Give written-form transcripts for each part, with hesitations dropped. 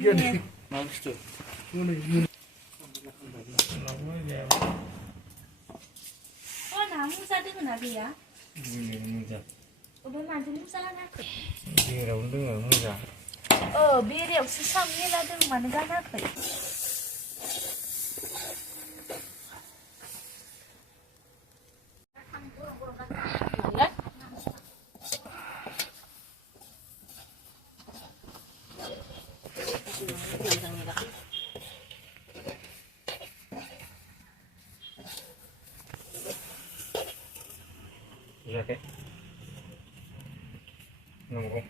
Nah, Musa dengar nabi ya? Udah maju Musa nak. Dia dengar Musa. Biar dia susah ni lah tu mana nak. Iya kek. Nunggu.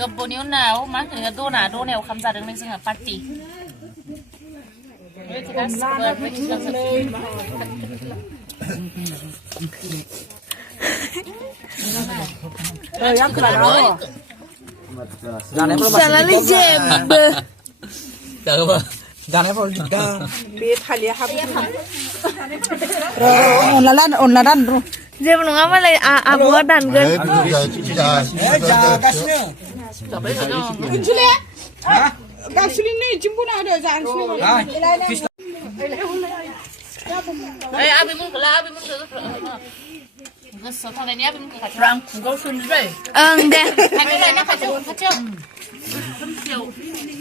Gặp bộ nhiêu nào má người ta đô nào khám ra được nên rằng là party. Salah lijeb. Jangan apa juga. Bet halia habis. Onladan bro. Dia belum apa lagi abu dan gan. Gasnya. Kecilnya. Gasnya ni jemput ada jangan sini. Abi mun kala abi mun cái số thằng này nhé bên cái Rang kau sini deh. Deh. cái này nó phải chưa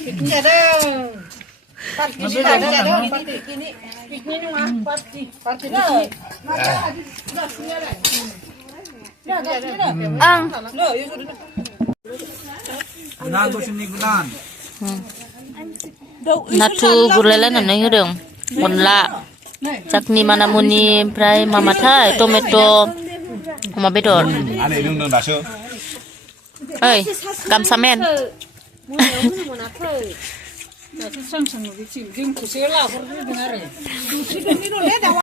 Ini ada. Parti ni ada. Parti ni. Ini mah parti. Parti ni. Gasnya ada. Ya gasnya ada. No, you sudah. Gunan tu sini gunan. natu gurlela na nang hirong monla chutney manamuni prai mama thai tomato ma bedor anh ấy đừng đá sữa ơi cam samen Sang sang, di sini, di sini lah, kalau di dengar. Di sini ni,